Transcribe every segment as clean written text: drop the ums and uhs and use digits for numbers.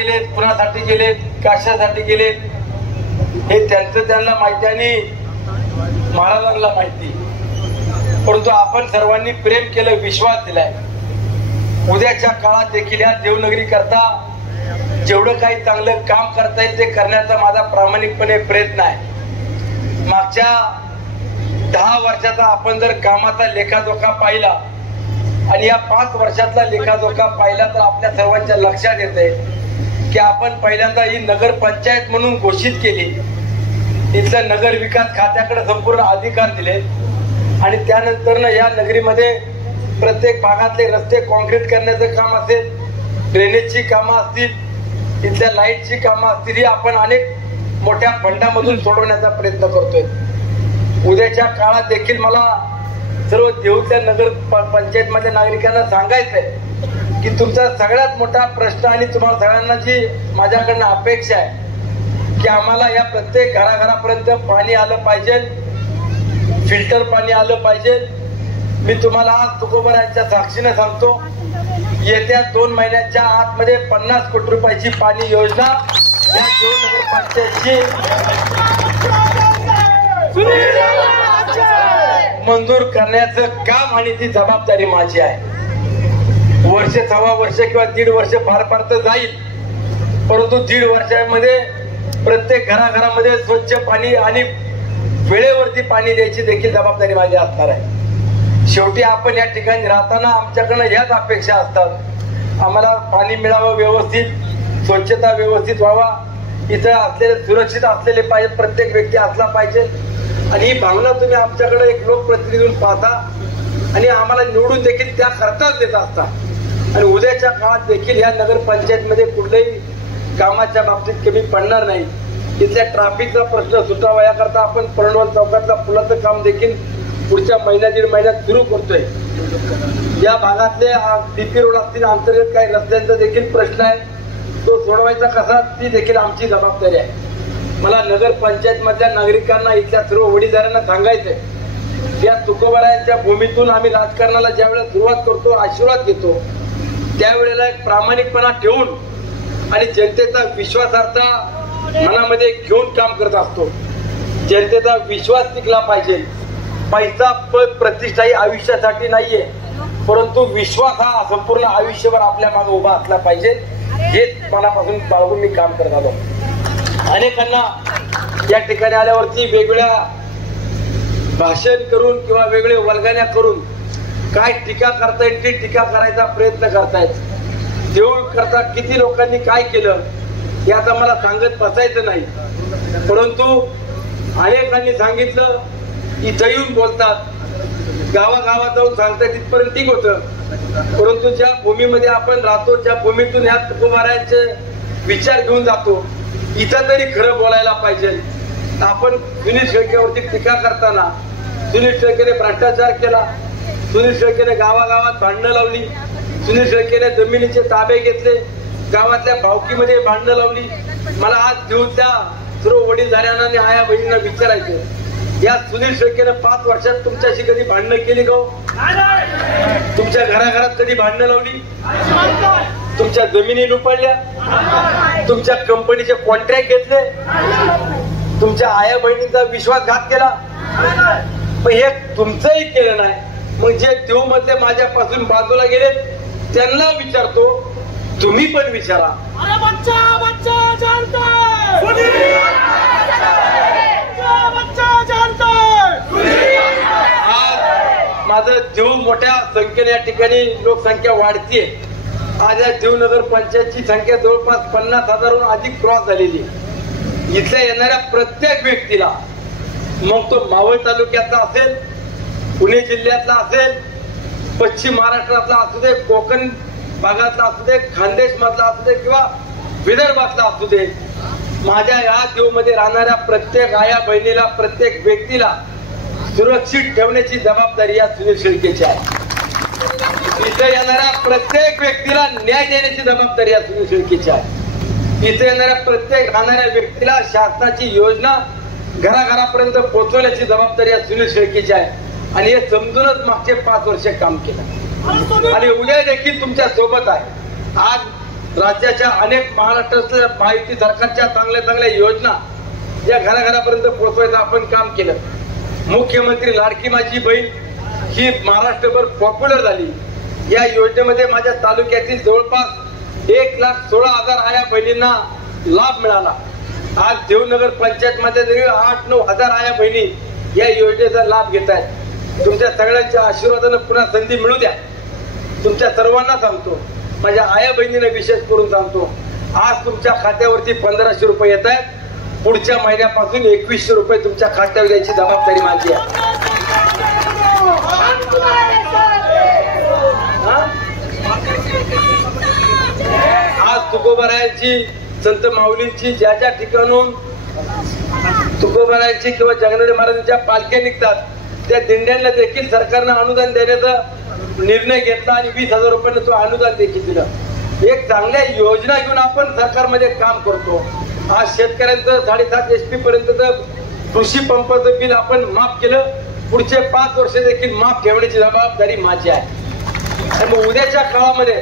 गेलेत, कुणासाठी गेलेत, कशासाठी गेलेत हे त्यांचं त्यांना माहिती आणि महाराजांना माहिती. परंतु आपण सर्वांनी प्रेम केलं, विश्वास दिलाय. उद्याच्या काळात देखील या देवनगरी करता जेवढं काही चांगलं काम करता येईल ते करण्याचा माझा प्रामाणिकपणे प्रयत्न आहे. मागच्या 10 वर्षाचा आपण जर कामाचा लेखाजोखा पाहिला आणि या 5 वर्षातला लेखाजोखा पाहिला तर आपल्या सर्वांच्या लक्षात येते की आपण पहिल्यांदा ही नगर पंचायत म्हणून घोषित केली. इथल्या नगर विकास खात्याकडे संपूर्ण अधिकार दिले आणि त्यानंतर या नगरीमध्ये प्रत्येक भागातले रस्ते कॉन्क्रीट करण्याचं काम असेल, ड्रेनेजची कामं असतील, इथल्या लाईटची कामं असतील, ही आपण अनेक मोठ्या फंडामधून सोडवण्याचा प्रयत्न करतोय. उद्याच्या काळात देखील मला सर्व देऊतल्या नगर पंचायत मधल्या नागरिकांना सांगायचंय की तुमचा सगळ्यात मोठा प्रश्न आणि तुम्हाला सगळ्यांना जी माझ्याकडनं अपेक्षा आहे की आम्हाला या प्रत्येक घराघरापर्यंत पाणी आलं पाहिजे, फिल्टर पाणी आलं पाहिजे. मी तुम्हाला आज तुकोबराच्या साक्षीने सांगतो, येत्या 2 महिन्याच्या आतमध्ये 50 कोटी रुपयाची पाणी योजना या देऊ नगर पंचायतची मंजूर करण्याचं काम आणि ती जबाबदारी माझी आहे. वर्ष, 1.25 वर्ष किंवा 1.5 वर्ष फार फार तर जाईल, परंतु 1.5 वर्षामध्ये प्रत्येक घराघरामध्ये स्वच्छ पाणी आणि वेळेवरती पाणी द्यायची देखील जबाबदारी माझी असणार आहे. शेवटी आपण या ठिकाणी राहताना आमच्याकडनं ह्याच अपेक्षा असतात, आम्हाला पाणी मिळावं, व्यवस्थित स्वच्छता व्यवस्थित व्हावा, इथं असलेले सुरक्षित असलेले पाहिजे, प्रत्येक व्यक्ती असला पाहिजे. आणि ही भावना तुम्ही आमच्याकडे एक लोकप्रतिनिधी पाहता आणि आम्हाला निवडून देखील त्या करताच देत असता. आणि उद्याच्या काळात देखील या नगर पंचायतमध्ये कुठल्याही कामाच्या बाबतीत कमी पडणार नाही. इथल्या ट्रॅफिकचा प्रश्न सुटावा याकरता आपण परणवल चौकातला पुलाचं काम देखील पुढच्या 1.5 महिन्यात सुरू करतोय. या भागातले डीपी रोड असतील, अंतर्गत काही रस्त्यांचा देखील प्रश्न आहे, तो सोडवायचा कसा ती देखील आमची जबाबदारी आहे. मला नगर पंचायत मधल्या नागरिकांना, इथल्या सर्व वडीलधाऱ्यांना सांगायचंय, या तुकोबरायांच्या भूमीतून आम्ही राजकारणाला ज्या वेळेला सुरुवात करतो, आशीर्वाद घेतो, त्यावेळेला एक प्रामाणिकपणा ठेवून आणि जनतेचा विश्वासार्हता मनामध्ये घेऊन काम करत असतो. जनतेचा विश्वास टिकला पाहिजे. पैसा, पद, प्रतिष्ठा ही आयुष्यासाठी नाहीये, परंतु विश्वास हा संपूर्ण आयुष्यभर आपल्या मागे उभा असला पाहिजे. हेच मनापासून बाळगून मी काम करत आलो. अनेकांना या ठिकाणी आल्यावरती वेगवेगळ्या भाषण करून किंवा वेगळे वल्गण्या करून काय टीका करता येईल ती टीका करायचा प्रयत्न करतायत. देऊळ करता किती लोकांनी काय केलं हे आता मला सांगत बसायचं नाही, परंतु अनेकांनी सांगितलं, इथं येऊन बोलतात, गावागावात जाऊन सांगतात, तिथपर्यंत ठीक होतं. परंतु ज्या भूमीमध्ये आपण राहतो, ज्या भूमीतून ह्या तुकोबारायांचे विचार घेऊन जातो, इथं तरी खरं बोलायला पाहिजे. आपण सुनील शेळकेवरती टीका करताना, सुनील शेळकेने भ्रष्टाचार केला, सुनील शेळकेने गावागावात भांडणं लावली, सुनील शेळकेने जमिनीचे ताबे घेतले, गावातल्या भावकीमध्ये भांडणं लावली. मला आज देऊतल्या सर्व वडीलधाऱ्यांना आणि आया बहिणींना विचारायचं, या सुनील शेळकेने 5 वर्षात तुमच्याशी कधी भांडणं केली का? तुमच्या घराघरात कधी भांडणं लावली? तुमच्या जमिनी लुपाडल्या? तुमच्या कंपनीचे कॉन्ट्रॅक्ट घेतले? तुमच्या आया बहिणींचा विश्वासघात केला? पण हे तुमचंही केलं नाही. मग जे देऊ मधले माझ्यापासून बाजूला गेले त्यांना विचारतो, तुम्ही पण विचारा. माझं देऊ मोठ्या संख्येने या ठिकाणी लोकसंख्या वाढतीये. आज या देऊ नगर पंचायतची संख्या जवळपास 50,000हून अधिक क्रॉस झालेली. इथल्या येणाऱ्या प्रत्येक व्यक्तीला, मग तो मावळ तालुक्यातला असेल, पुणे जिल्ह्यातला असेल, पश्चिम महाराष्ट्रातला असू दे, कोकण भागातला असू दे, खानदेश मधला असू दे किंवा विदर्भातला असू दे, माझ्या या देऊमध्ये राहणाऱ्या प्रत्येक आया बहिणीला, प्रत्येक व्यक्तीला सुरक्षित ठेवण्याची जबाबदारी या सुनील शेळकेची आहे. इथे येणाऱ्या प्रत्येक व्यक्तीला न्याय देण्याची जबाबदारी या सुनील शेळकेची आहे. इथे येणाऱ्या प्रत्येक राहणाऱ्या व्यक्तीला शासनाची योजना घराघरापर्यंत पोहोचवण्याची जबाबदारी या सुनील शेळकेची आहे. आणि हे समजूनच मागचे 5 वर्ष काम केलं आणि उद्या देखील तुमच्या सोबत आहे. आज राज्याच्या अनेक महाराष्ट्रातल्या महायुती सरकारच्या चांगल्या चांगल्या योजना या घराघरापर्यंत पोहोचवायचं आपण काम केलं. मुख्यमंत्री लाडकी माझी बहीण ही महाराष्ट्रभर पॉप्युलर झाली. या योजनेमध्ये माझ्या तालुक्यातील जवळपास 1,16,000 आया बहिणींना लाभ मिळाला. आज देवनगर पंचायत मध्ये 8-9 हजार आया बहिणी या योजनेचा लाभ घेत आहेत. तुमच्या सगळ्यांच्या आशीर्वादानं पुन्हा संधी मिळू द्या. तुमच्या सर्वांना सांगतो, माझ्या आया बहिणींना विशेष करून सांगतो, आज तुमच्या खात्यावरती 1,500 रुपये येत आहेत. पुढच्या महिन्यापासून 2,100 रुपये तुमच्या खात्यावर द्यायची जबाबदारी माझी आहे. आज तुकोबारायांची, संत माऊलींची ज्या ज्या ठिकाणून तुकोबारायांची किंवा जगन्नाथ महाराजांच्या पालख्या निघतात त्या दिंड्यांना देखील सरकारनं अनुदान देण्याचा निर्णय घेतला आणि 20,000 रुपयांना तो अनुदान देखील दिलं. एक चांगल्या योजना घेऊन आपण सरकारमध्ये काम करतो. आज शेतकऱ्यांचं 7.5 HP पर्यंतचं कृषी पंपाचं बिल आपण माफ केलं. पुढचे 5 वर्ष देखील माफ ठेवण्याची जबाबदारी माझी आहे. आणि मग उद्याच्या काळामध्ये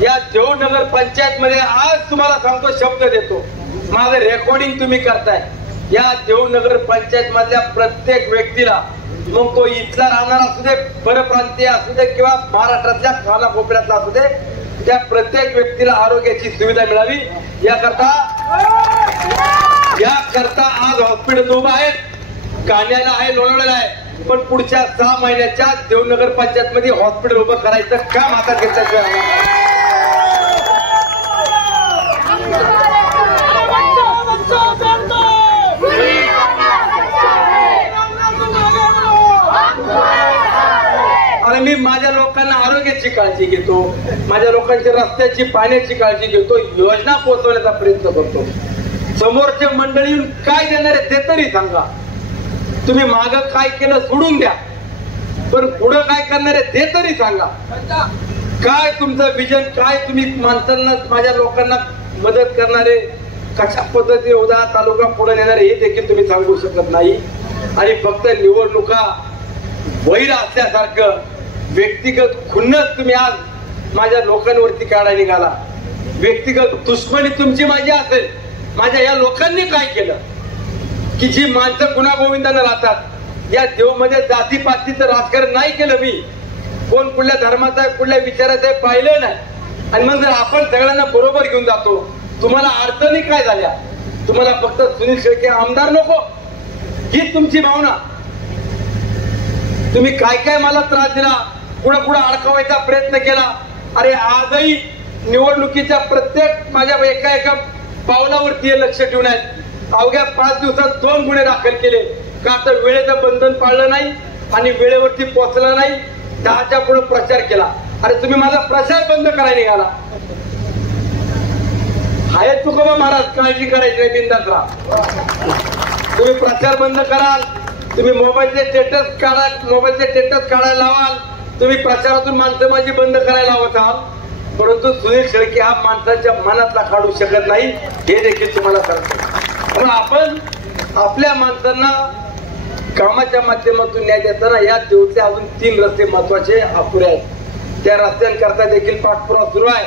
या देवनगर पंचायत मध्ये आज तुम्हाला सांगतो, शब्द देतो, माझं रेकॉर्डिंग तुम्ही करताय. या देवनगर पंचायत मधल्या प्रत्येक व्यक्तीला, मग तो इथला राहणारा असू दे, परप्रांतीय असू दे किंवा महाराष्ट्रातल्या कानाकोपऱ्यातला असू दे, त्या प्रत्येक व्यक्तीला आरोग्याची सुविधा मिळावी याकरता आज हॉस्पिटल उभं आहे. कान्याला आहे, लोणावळ्याला आहे, पण पुढच्या 6 महिन्याच्या देवनगर पंचायत मध्ये हॉस्पिटल उभं करायचं काम हातात घेतल्याशिवाय आणि मी माझ्या लोकांना आरोग्याची काळजी घेतो, माझ्या लोकांच्या रस्त्याची, पाण्याची काळजी घेतो, योजना पोहोचवण्याचा प्रयत्न करतो. समोरच्या मंडळी काय देणार आहे ते तरी सांगा. तुम्ही माग काय केलं सोडून द्या, पण पुढं काय करणार आहे ते तरी सांगा. काय तुमचं विजन, काय तुम्ही माणसांना, माझ्या लोकांना मदत करणारे, कशा पद्धतीने उदा तालुका पुढे नेणारे हे देखील तुम्ही सांगू शकत नाही. आणि फक्त निवडणुका वैर असल्यासारखं व्यक्तिगत खुन्नस तुम्ही आज माझ्या लोकांवरती काढायला निघाला. व्यक्तिगत दुश्मनी तुमची माझी असेल. माझ्या या लोकांनी काय केलं की जी माणसं गुणागोविंदानं राहतात. या देवमध्ये जातीपातीचं राजकारण नाही केलं मी. कोण कुठल्या धर्माचा आहे, कुठल्या विचाराचं आहे पाहिलं नाही. आणि मग जर आपण सगळ्यांना बरोबर घेऊन जातो, तुम्हाला अडचणी काय झाल्या? तुम्हाला फक्त सुनील शेळके आमदार नको ही तुमची भावना. तुम्ही काय काय मला त्रास दिला, पुढं पुढं अडकवायचा प्रयत्न केला. अरे आजही निवडणुकीच्या प्रत्येक माझ्या एका पावलावरती लक्ष ठेवून आहेत. अवघ्या 5 दिवसात 2 गुन्हे दाखल केले. का तर वेळेचं बंधन पाळलं नाही आणि वेळेवरती पोहोचलं नाही. 10च्या पुढे प्रचार केला. अरे तुम्ही माझा प्रचार बंद करायला निघाला. हाय तुकोबा महाराज, काळजी करायची नाही, बिंदास राहा. तुम्ही प्रचार बंद कराल, तुम्ही मोबाईलचे स्टेटस काढायला लावाल, तुम्ही प्रचारातून माणसं माझी बंद करायला लावत आहात. परंतु सुनील शेळके हा माणसाच्या मनातला काढू शकत नाही हे देखील तुम्हाला सांगतो. पण आपण आपल्या माणसांना कामाच्या माध्यमातून न्याय देताना या देवचे अजून 3 रस्ते महत्वाचे अपुरे आहेत. त्या रस्त्यांकरता देखील पाठपुरावा सुरू आहे.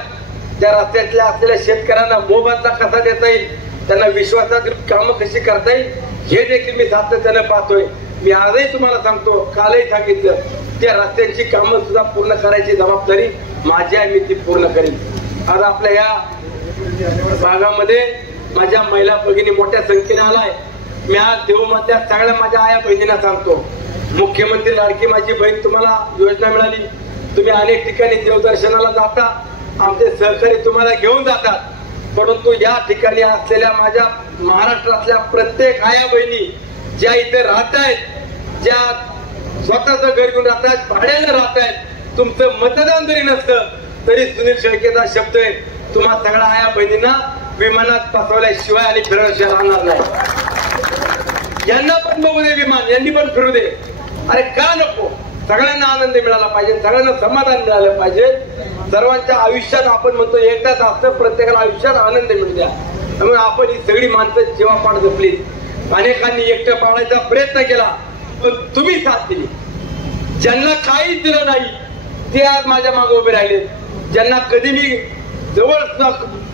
त्या रस्त्यातल्या असलेल्या शेतकऱ्यांना मोबदला कसा देता येईल, त्यांना विश्वासात कामं कशी करता येईल हे देखील मी सातत्याने पाहतोय. मी आजही तुम्हाला सांगतो, कालही सांगितलं, त्या रस्त्यांची कामं सुद्धा पूर्ण करायची जबाबदारी माझी आहे. मी ती पूर्ण करीन. आज आपल्या या भागामध्ये माझ्या महिला भगिनी मोठ्या संख्येने आलाय. मी आज देवमधल्या सगळ्या माझ्या आया बहिणींना सांगतो, मुख्यमंत्री लाडकी माझी बहीण तुम्हाला योजना मिळाली. तुम्ही अनेक ठिकाणी देवदर्शनाला जाता, आमचे सहकारी तुम्हाला घेऊन जातात. परंतु या ठिकाणी असलेल्या माझ्या महाराष्ट्रातल्या प्रत्येक आया बहिणी ज्या इथे राहत आहेत, ज्या स्वतःचं घर घेऊन राहत आहेत, भाड्यानं राहत आहेत, तुमचं मतदान जरी नसतं तरी सुनील शेळकेचा शब्द आहे, तुम्हा सगळ्या आया बहिणींना विमानात बसवल्याशिवाय आणि फिरवल्याशिवाय राहणार नाही. यांना पण बघू दे विमान, यांनी पण फिरू दे. अरे का नको? सगळ्यांना आनंद मिळाला पाहिजे, सगळ्यांना समाधान मिळालं पाहिजे. सर्वांच्या आयुष्यात आपण म्हणतो एकदाच असतं, प्रत्येकाला आयुष्यात आनंद मिळू द्या. त्यामुळे आपण ही सगळी माणसं जीवापाड जपली. अनेकांनी एकटं पाडायचा प्रयत्न केला, पण तुम्ही साथ दिली. ज्यांना काहीच दिलं नाही ते आज माझ्या मागे उभे राहिले. ज्यांना कधी मी जवळ सुद्धा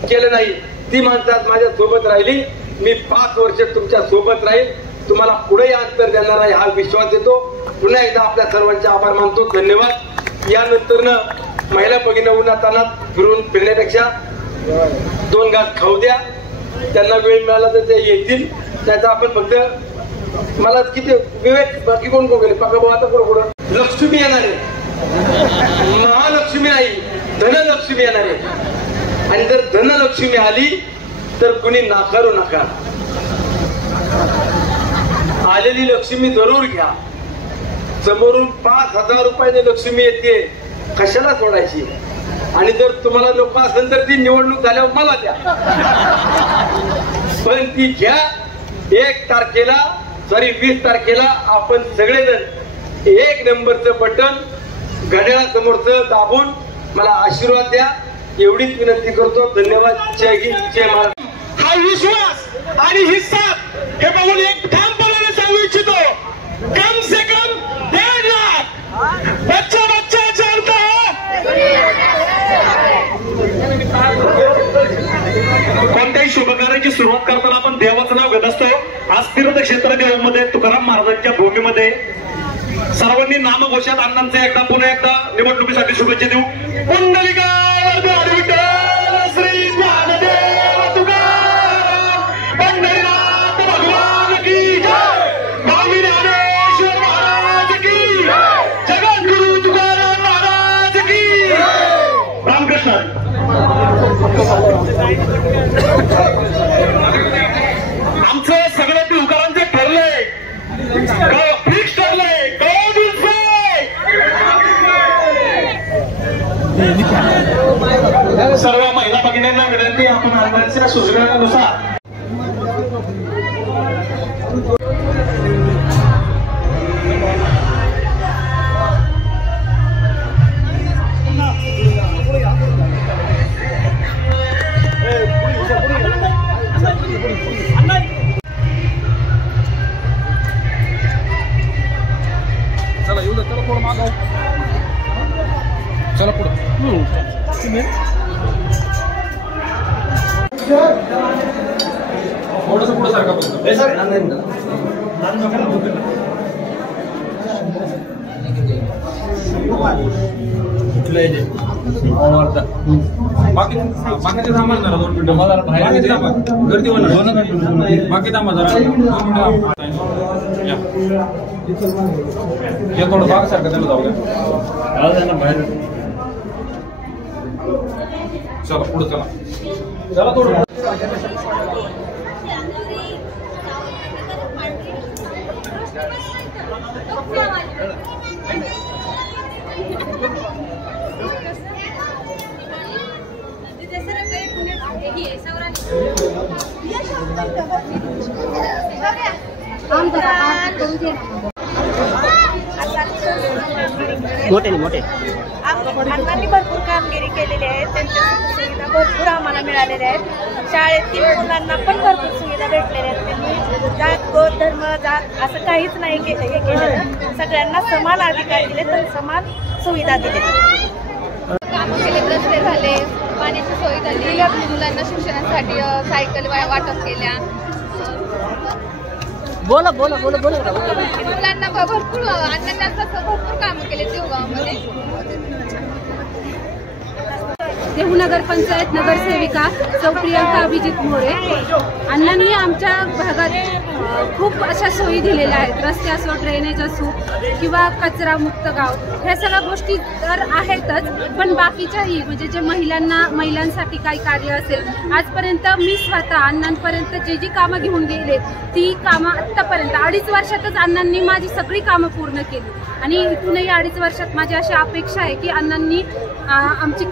केलं नाही, ती माणसं आज माझ्या सोबत राहिली. मी 5 वर्ष तुमच्या सोबत राहील, तुम्हाला पुढेही अंतर देणार नाही हा विश्वास देतो. पुन्हा एकदा आपल्या सर्वांचे आभार मानतो. धन्यवाद. यानंतर महिला भगिनी उन्हातानात फिरण्यापेक्षा 2 घास खाऊ द्या, त्यांना वेळ मिळाला तर ते येतील. त्याचा आपण फक्त मला किती विवेक बाकी कोण गेले पाका भाऊ आता कुठं लक्ष्मी येणार आहे, महालक्ष्मी नाही धनलक्ष्मी येणार आहे. आणि जर धनलक्ष्मी आली तर कुणी नाकारू नका. आलेली लक्ष्मी जरूर घ्या. समोरून 5,000 रुपयाने लक्ष्मी येते, कशाला सोडायची. आणि जर तुम्हाला नको असेल तर ती निवडणूक झाल्यावर मला द्या, पण ती घ्या. 1 तारखेला 20 तारखेला आपण सगळेजण 1 नंबरचं बटन घड्याळासमोरचं दाबून मला आशीर्वाद द्या, एवढीच विनंती करतो. धन्यवाद. जय हिंद, जय महाराष्ट्र. हा विश्वास आणि ही साथ हे बघून एक ठामपणाने सांगू इच्छितो, कम से कम 1.5 लाख बच्चा जानता कोणत्याही शुभकार्याची सुरुवात करताना आपण देवाचं नाव घेत असतो. आज तीर्थक्षेत्र देवामध्ये तुकाराम महाराजांच्या भूमीमध्ये सर्वांनी नामघोषात अण्णांचे पुन्हा एकदा निवडणुकीसाठी शुभेच्छा देऊ. पुंडलिका श्री ज्ञानदेव तुकाराम पंढरीनाथ भगवान की जय, स्वामी ज्ञानेश्वर महाराज की जय, जगद्गुरु तुकाराम महाराज की जय. रामकृष्ण. आमचं सगळं तुकारांचे ठरलंय, फिक्स ठरलंय. सर्व महिला भगिनींना विनंती, आपण अण्णांच्या सूचनेनुसार चला पुढे. थोडंसं पुढे सारखा बाकीचे थांबा जरा 2 मिनिटं, बाकी थांबा, गर्दी होणार, बाकी थांबा जरा 2 मिनिटं. या थोडं भाग सारखं त्याला जाऊया. बाहेर चला पुढे, चला थोडं. मोठे अण्णांनी भरपूर कामगिरी केलेली आहे, त्यांच्या सुविधा भरपूर आम्हाला मिळालेल्या आहेत. शाळेतील मुलांना पण भरपूर सुविधा भेटलेल्या आहेत. त्यांनी जात गोत धर्म जात असं काहीच नाही हे केलेलं, सगळ्यांना समान अधिकार दिले तर समान सुविधा दिले. कामं केले, रस्ते झाले, पाण्याची सोय झाली, मुलांना शिक्षणासाठी सायकल वाटप केल्या. बोला मुलांना भरपूर अण्णांनी भरपूर कामं केले देवगावमध्ये. देहूनगर पंचायत नगरसेविका सौ प्रियंका अभिजित मोरे. अण्णांनी आमच्या भागात खूप अशा सोयी दिलेल्या आहेत, रस्ते असो, ड्रेनेज असो किंवा कचरा मुक्त गाव, ह्या सगळ्या गोष्टी तर आहेतच, पण बाकीच्याही म्हणजे जे महिलांसाठी काही कार्य असेल, आजपर्यंत मी स्वतः अण्णांपर्यंत जी कामं घेऊन गेले ती कामं आत्तापर्यंत 2.5 वर्षातच अण्णांनी माझी सगळी कामं पूर्ण केली. आणि इथूनही 2.5 वर्षात माझी अशी अपेक्षा आहे की अण्णांनी आमची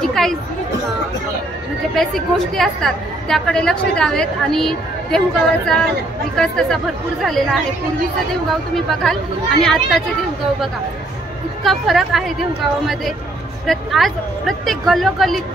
जी काही म्हणजे बेसिक गोष्टी असतात त्याकडे लक्ष द्यावेत. आणि देहूगावाचा विकास तसा भरपूर झालेला आहे. पूर्वीचं देहूगाव तुम्ही बघाल आणि आत्ताचे देहूगाव बघा, इतका फरक आहे देहूगावामध्ये. आज प्रत्येक गल्लोगल्लीत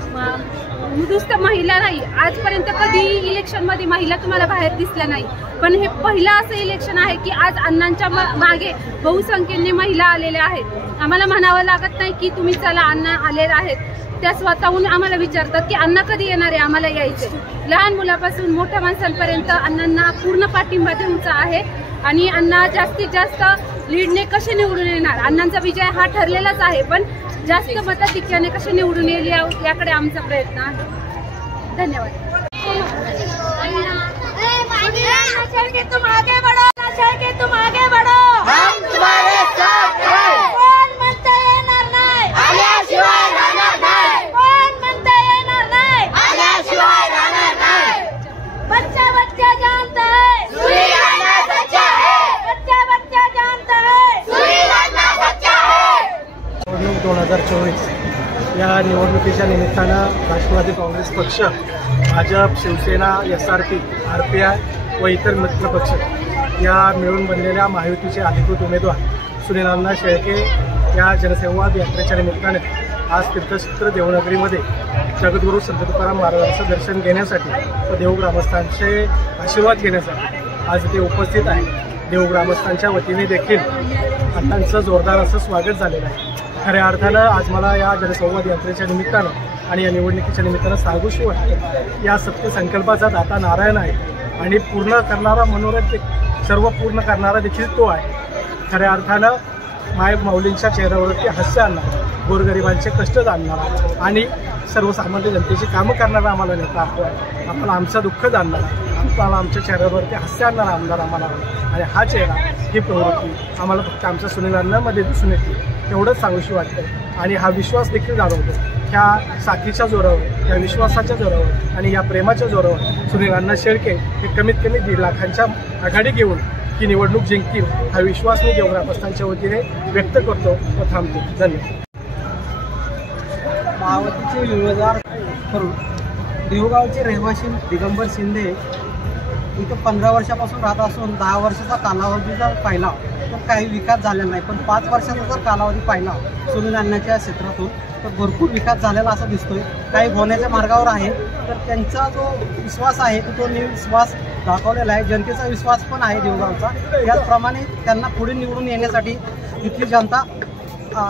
नुसतं महिला नाही, आजपर्यंत कधीही इलेक्शनमध्ये महिला तुम्हाला बाहेर दिसल्या नाही, पण हे पहिलं असं इलेक्शन आहे की आज अण्णांच्या मागे बहुसंख्येने महिला आलेल्या आहेत. आम्हाला म्हणावं लागत नाही की तुम्ही चला अण्णा आलेले आहेत, त्या स्वतःहून आम्हाला विचारतात की अण्णा कधी येणार आहे, आम्हाला यायचे. लहान मुलापासून मोठ्या माणसांपर्यंत अण्णांना पूर्ण पाठिंबा द्यायचा आहे आणि अण्णा जास्तीत जास्त लीडने कसे निवडून येणार, अण्णांचा विजय हा ठरलेलाच आहे, पण जास्त मताधिक्याने कसे निवडून येईल याकडे आमचा प्रयत्न आहे. धन्यवाद. तुम आगे बढ़ो, तुम आगे बढ़ो, हम तुम्हारे साथ हैं. कोण म्हणता येणार नाही आल्याशिवाय राहणार नाही, कोण म्हणता येणार नाही आल्याशिवाय राहणार नाही. बच्चा बच्चा जानता है सुरी अन्ना सच्चा है, बच्चा बच्चा जानता है सुरी अन्ना सच्चा है. निवडणूक 2024 या निवडणुकीच्या निमित्तानं राष्ट्रवादी काँग्रेस पक्ष, भाजप, शिवसेना, SRP, RPI व इतर मित्र पक्ष या मिळून बनलेल्या महायुतीचे अधिकृत उमेदवार सुनील अण्णा शेळके या जनसंवाद यात्रेच्या निमित्ताने आज तीर्थक्षेत्र देवनगरीमध्ये जगद्गुरू संत तुकाराम महाराजांचं दर्शन घेण्यासाठी व देवग्रामस्थांचे आशीर्वाद घेण्यासाठी आज इथे उपस्थित आहे. देवग्रामस्थांच्या वतीने देखील अण्णांचं जोरदार असं स्वागत झालेलं आहे. खऱ्या अर्थानं आज मला या जनसंवाद यात्रेच्या निमित्तानं आणि या निवडणुकीच्या निमित्तानं सांगूशी वाटतं, या सत्य संकल्पाचा दाता नारायण आहे आणि पूर्ण करणारा मनोरथ सर्व पूर्ण करणारा देखील तो आहे. खऱ्या अर्थानं माय माऊलींच्या चेहऱ्यावरती हास्य आणणारा, गोरगरिबांचे कष्ट जाणणारा आणि सर्वसामान्य जनतेची कामं करणारा आम्हाला नेता आहे. आम्हाला आमचं दुःख जाणणारा, आम्हाला आमच्या चेहऱ्यावरती हास्य आणणारा आमदार आम्हाला हवा आणि हा चेहरा, ही प्रवृत्ती आम्हाला फक्त आमच्या सुनील अण्णांमध्ये दिसून येते एवढंच सांगूशी वाटतं. आणि हा विश्वास देखील जाणवतो. ह्या साथीच्या जोरावर, या विश्वासाच्या जोरावर आणि या प्रेमाच्या जोरावर सुनील अण्णा शेळके हे कमीत कमी 1.5 लाखांच्या आघाडी घेऊन ही निवडणूक जिंकतील हा विश्वास मी देवग्रामस्थांच्या वतीने व्यक्त करतो व थांबतो. धन्यवाद. महायुतीचे उमेदवार करून देवगावचे रहिवासी दिगंबर शिंदे इथं 15 वर्षापासून राहत असून 10 वर्षाचा कालावधी जर पाहिला तर काही विकास झालेला नाही, पण 5 वर्षाचा जर कालावधी पाहिला सुनील अण्णांच्या क्षेत्रातून तर भरपूर विकास झालेला असं दिसतोय. काही होण्याच्या मार्गावर आहे, तर त्यांचा जो विश्वास आहे तो विश्वास दाखवलेला आहे. जनतेचा विश्वास पण आहे देवगावचा. त्याचप्रमाणे त्यांना पुढे निवडून येण्यासाठी इथली जनता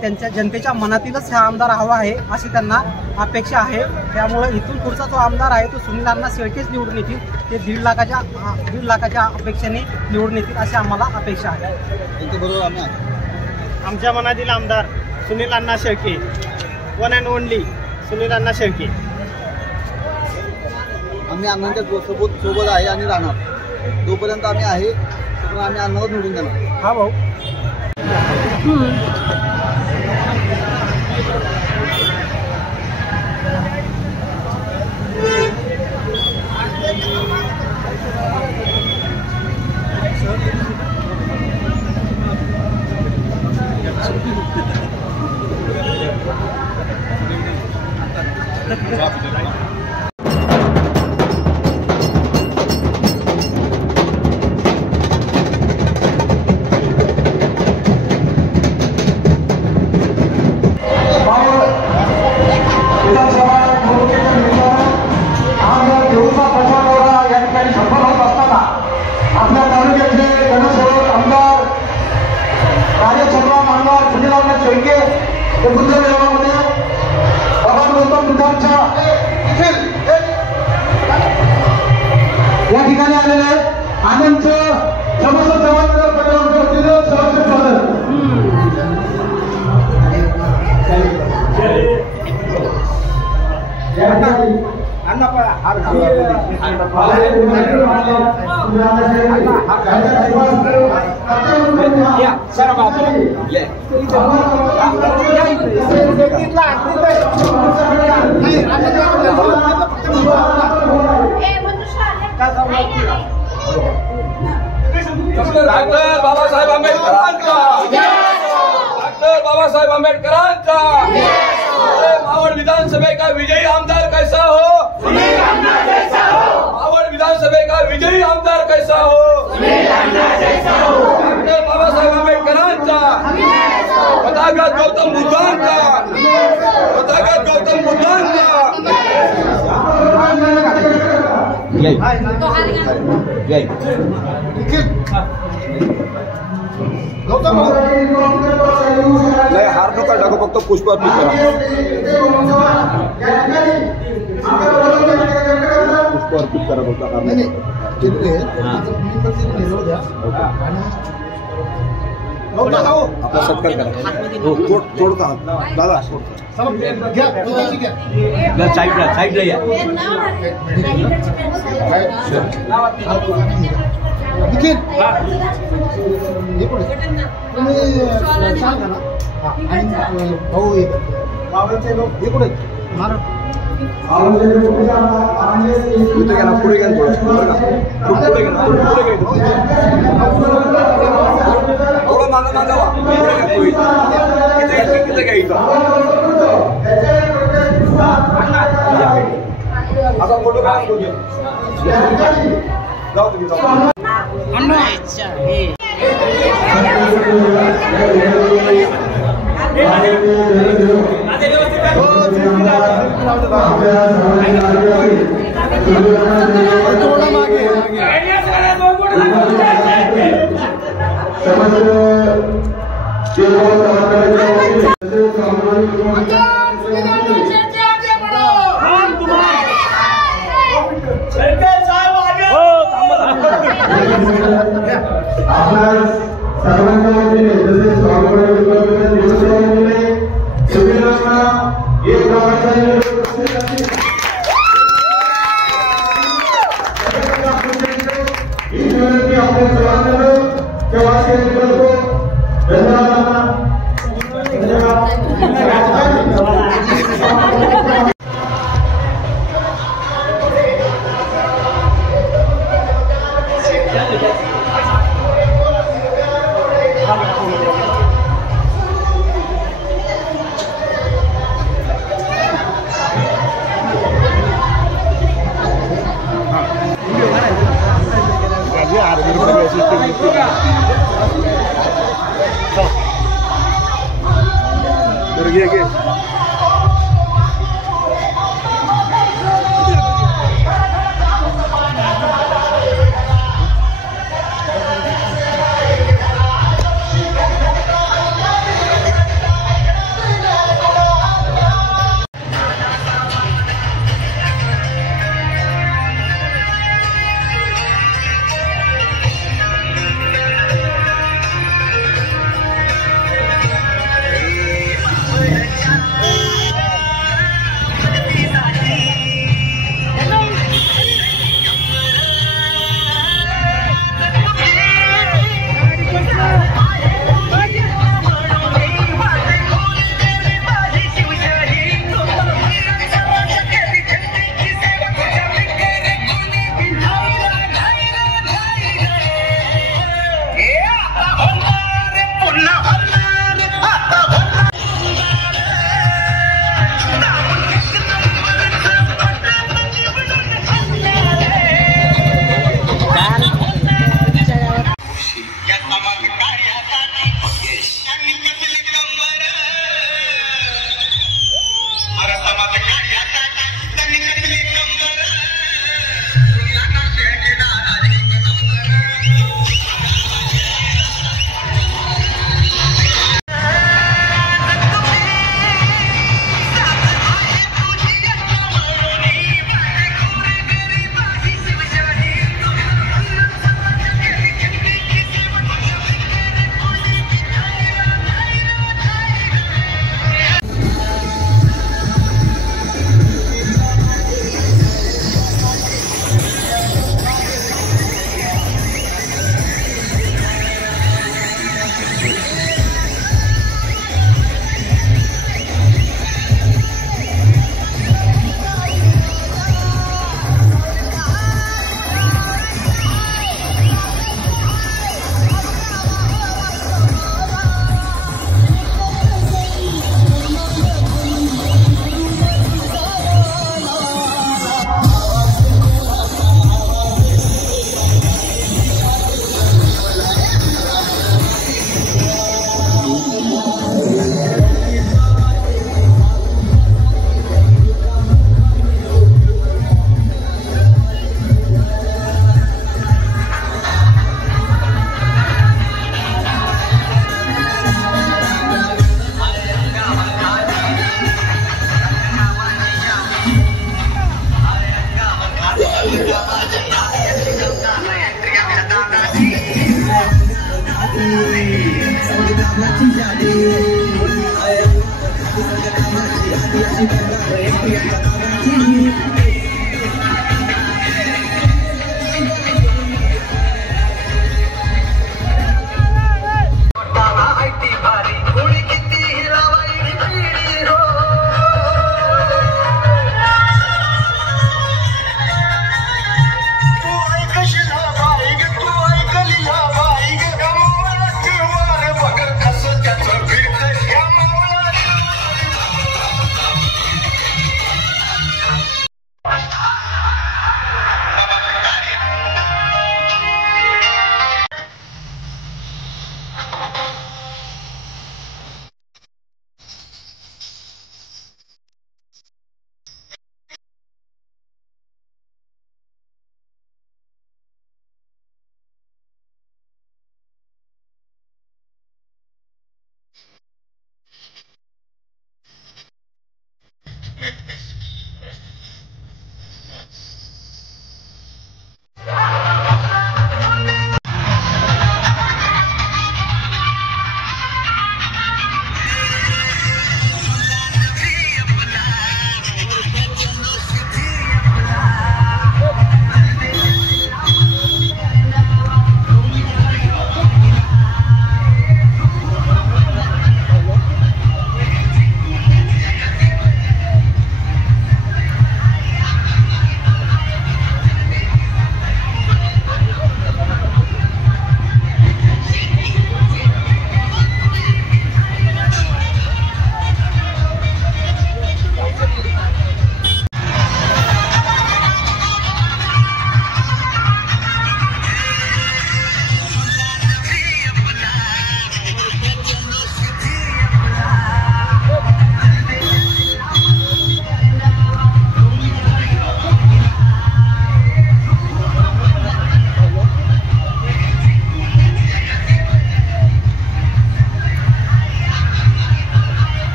त्यांच्या जनतेच्या मनातीलच हा आमदार हवा आहे अशी त्यांना अपेक्षा आहे. त्यामुळे इथून पुढचा जो आमदार आहे तो सुनील अण्णा शेळकेच निवडून येतील. ते 1.5 लाखाच्या अपेक्षेने निवडून येतील अशी आम्हाला अपेक्षा आहे. त्यांच्याबरोबर आमच्या मनातील आमदार Sunil Anna Shelke, one and only Sunil Anna Shelke. आम्ही अण्णांच्या सोबत आहे आणि राहणार. जोपर्यंत आम्ही आहे तोपर्यंत आम्ही अण्णाला निवडून देणार. हा भाऊ. या ठिकाणी आलेले आनंदचं समस्त डॉक्टर बाबासाहेब आंबेडकरांचा, डॉक्टर बाबासाहेब आंबेडकरांचा. मावळ विधानसभे का विजयी आमदार कैसा हो? मावळ विधानसभे का विजयी आमदार कैसा हो? डॉक्टर बाबासाहेब आंबेडकरांचा, तथागत गौतम बुद्धांचा, तथागत गौतम बुद्धांचा. जय नाही हार नका टाकू फक्त पुष्प अर्पित करा पुष्प अर्पित करा फक्त आपला सत्कार करा थोडं दादा साईडला या निखिल आणि भाऊ इकडे पुढे घ्या थोडं मागावा आता फोटो काय जाऊ तुम्ही धन्यवाद।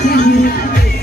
Jadi